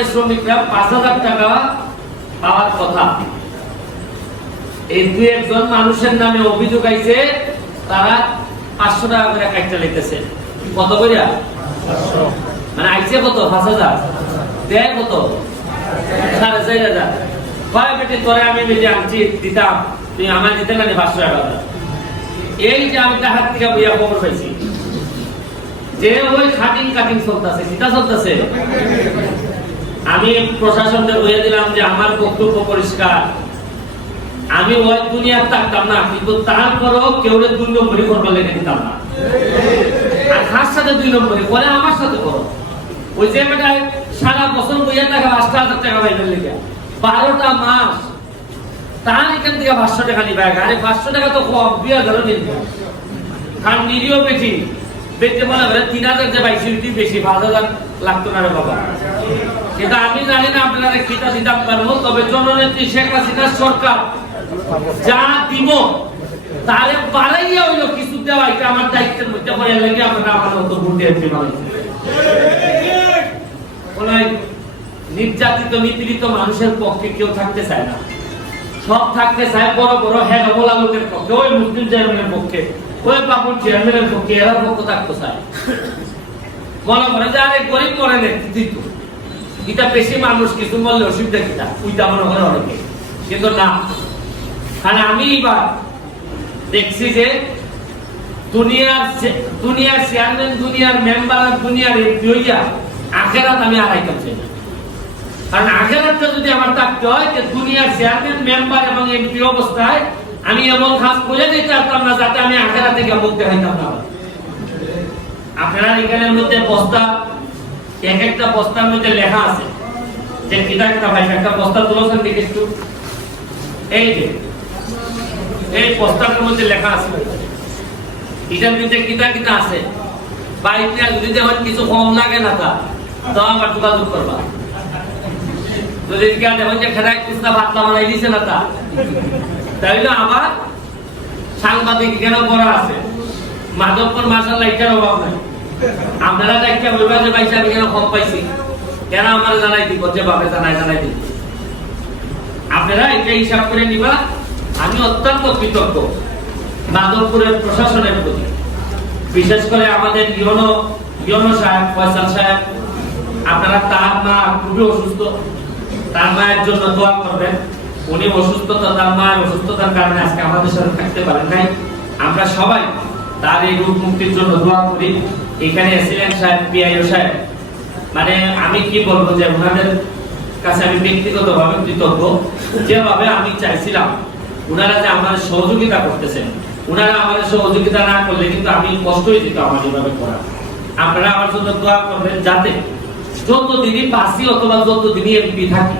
মানে শ্রমিকরা পাঁচ হাজার টাকা পাওয়ার কথা। এই দুই একজন মানুষের নামে অভিযোগ আইছে তারা পাঁচশো টাকা করে কাটতে লিখতেছে কত করিয়া মানে আইছে কত? পাঁচ হাজার। দেয় কত? সাড়ে চার হাজার। কয় বেটি তোরে আমি আনছি দিতাম। তুই আমার দিতে না পাঁচশো টাকা এই যে আমি তাহার থেকে বইয়া খবর পাইছি। যে ওই কাটিং কাটিং চলতেছে চলতেছে। আমি প্রশাসনকে বলে দিলাম যে আমার বক্তব্য পরিষ্কার। আমি ওই দুনিয়ার থাকতাম না, কিন্তু তারপরেও কেউ দুই নম্বরই করবার লেগে দিতাম না। আর কার সাথে দুই নম্বরই? বলে আমার সাথে করো। ওই যে বেটা সারা বছর বইয়া টাকা, পাঁচটা হাজার টাকা পাইবেন লেগে। বারোটা মাস তার এখান থেকে পাঁচশো টাকা নিবে। আরে পাঁচশো টাকা তো কম দুই হাজারও নিবে কারণ নিরীহ বেটি? বেটে বলা করে তিন হাজার যে পাইছি বেশি, পাঁচ হাজার লাগতো না রে বাবা। আমি জানি না আপনারা দিতাম তবে জননেত্রী শেখ হাসিনার সরকার যা দিব, তারে কিছু দেওয়া, এটা আমার দায়িত্বের মধ্যে লাগে, আপনারা আমার মতো নির্যাতিত, নিপীড়িত মানুষের পক্ষে কেউ থাকতে চায় না। সব থাকতে চায় বড় বড় হ্যাঁ লোকের পক্ষে, ওই মুসলিম চেয়ারম্যানের পক্ষে, ওই বাবুর চেয়ারম্যানের পক্ষে, এরা পক্ষ থাকতে চায়। মনে করে যে আরে গরিব মরে নেতৃত্ব। এটা বেশি মানুষ, কিছু বললে অসুবিধা কিটা উইটা মনে করে অনেকে। কিন্তু না। কারণ আমি এবার দেখছি যে দুনিয়ার দুনিয়ার চেয়ারম্যান, দুনিয়ার মেম্বার, দুনিয়ার হইয়া আখেরাত আমি চাই না। কারণ আখেরাতটা যদি আমার থাকতে হয়, যে দুনিয়ার চেয়ারম্যান, মেম্বার এবং এমপি অবস্থায় আমি এমন কাজ করে দিতে পারতাম না, যাতে আমি আখেরাতে গিয়ে মুখ দেখাইতাম না। আপনারা এখানের মধ্যে বস্তা এক একটা বস্তার মধ্যে লেখা আছে। যে কিতা ভাই একটা একটু। এই যে, এই বস্তাটার মধ্যে লেখা আছে। কিতা কিতা আছে। যদি কিছু কম লাগে না তা তো আমার যোগাযোগ করবা। যদি কেউ দেখেন যে খেলায় কুস্তা ভাতলা বানাই দিছে না তা? তাইলে আমার সাংবাদিক কেন করা আছে। মাধবপুর মাসাল্লাহ এটার অভাব নাই। আপনারা একটা বলবা যে ভাই সাহেব কেন কম পাইছি। কেন আমার জানাই দিব? যে ভাবে জানাই জানাই দিব। আপনারা এটা হিসাব করে নিবা, আমি অত্যন্ত কৃতজ্ঞ মাধবপুরের প্রশাসনের প্রতি। বিশেষ করে আমাদের ইয়নো ইয়নো সাহেব, ফয়সাল সাহেব, আপনারা তার মা খুবই অসুস্থ। তার মায়ের জন্য দোয়া করবেন। উনি অসুস্থতা তার মায়ের অসুস্থতার কারণে আজকে আমাদের সাথে থাকতে পারেন নাই। আমরা সবাই তার এই রোগ মুক্তির জন্য দোয়া করি। এখানে এসিলেন সাহেব পিআইও সাহেব। মানে আমি কি বলব যে ওনাদের কাছে আমি ব্যক্তিগতভাবে কৃতজ্ঞ। যেভাবে আমি চাইছিলাম ওনারা যে আমাদের সহযোগিতা করতেছেন। ওনারা আমাদের সহযোগিতা না করলে কিন্তু আমি কষ্টই দিত আমার যেভাবে করা। আপনারা আমার জন্য দোয়া করবেন যাতে যত দিনই বাসি অথবা যত দিনই এমপি থাকি,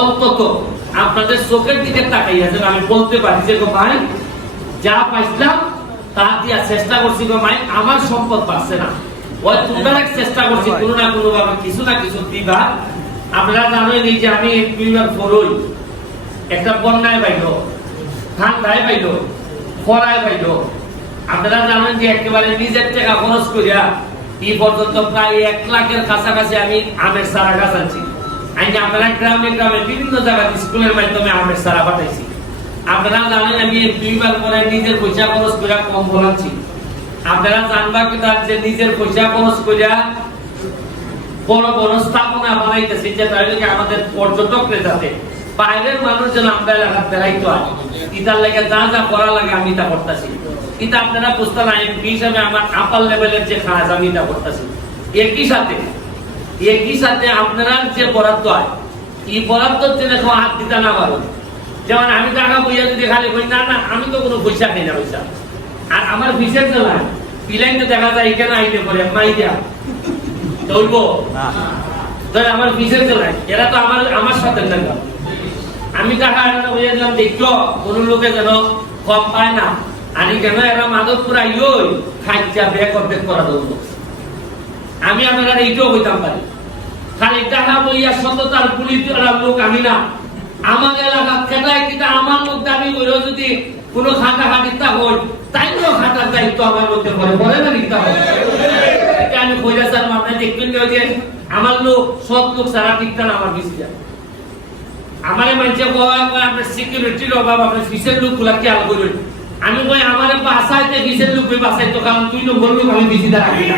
অন্তত আপনাদের চোখের দিকে তাকাইয়া যেন আমি বলতে পারি যে ভাই, যা পাইছিলাম তা চেষ্টা করছি ভাই আমার সম্পদ না। ওই চেষ্টা করছি, কোনো না কোনো ভাবে কিছু না কিছু দিবা। আপনারা জানেন যে আমি দুইবার একটা বন্যায় পাইল ঠান্ডায় পাইল খরায় পাইল আপনারা জানেন যে একেবারে নিজের টাকা খরচ করিয়া এই পর্যন্ত প্রায় এক লাখের কাছাকাছি আমি আমের সারা গাছ আনছি। আমি আমরা গ্রামে গ্রামে বিভিন্ন জায়গায় স্কুলের মাধ্যমে আমের সারা পাঠাইছি। আপনারা জানেন আমি দুইবার পরে নিজের পয়সা খরচ করিয়া কম বলাচ্ছি। আপনারা জানবা কি তার যে নিজের পয়সা খরচ করিয়া বড় বড় স্থাপনা বানাইতেছি, যে তাহলে কি আমাদের পর্যটকরা যাতে বাইরের মানুষ যেন আমরা এলাকার বেড়াইতে হয় ইতার লাগে যা যা করা লাগে আমি তা করতেছি। কিন্তু আপনারা বুঝতে না, এমপি হিসাবে আমার আপার লেভেলের যে কাজ আমি তা করতেছি। একই সাথে একই সাথে আপনারা যে বরাদ্দ হয় এই বরাদ্দর জন্য হাত দিতে না পারো। যেমন আমি টাকা বইয়া যদি খালি বই না না আমি তো কোনো পয়সা খাই না পয়সা। আর আমার বিশেষ জেলায় পিলাইতে দেখা যায় এখানে আইতে পারে মাই দেয়া ধরবো ধর আমার বিশেষ জেলায় এরা তো আমার আমার সাথে থাকবে আমি টাকা আনানো বুঝে দিলাম দেখল কোন লোকে যেন কম পায় না। আমি কেন এরা মাদকপুর আইওই খাইচা ব্যাগ অর্ধেক করা দেবো আমি আপনারা এইটাও হইতাম পারি। খালি টাকা বইয়া সততার পুলিশ লোক আমি না। আমার এলাকা খেলায় কিন্তু আমার মধ্যে আমি যদি খাটিতা হই খাটার দায়িত্ব আমার মধ্যে পড়ে পড়ে না নিতে হবে আমি কইরা স্যার আপনি দেখবেন যে আমার লোক, সৎ লোক সারা আমার বেশি যায় আমারে কয় আপনার সিকিউরিটির অভাব, আপনার আমি কই, আমারে বাসাইতে ফিসের লোক বাসাইতো কারণ তুই লোক আমি বেশি দাঁড়াবি না।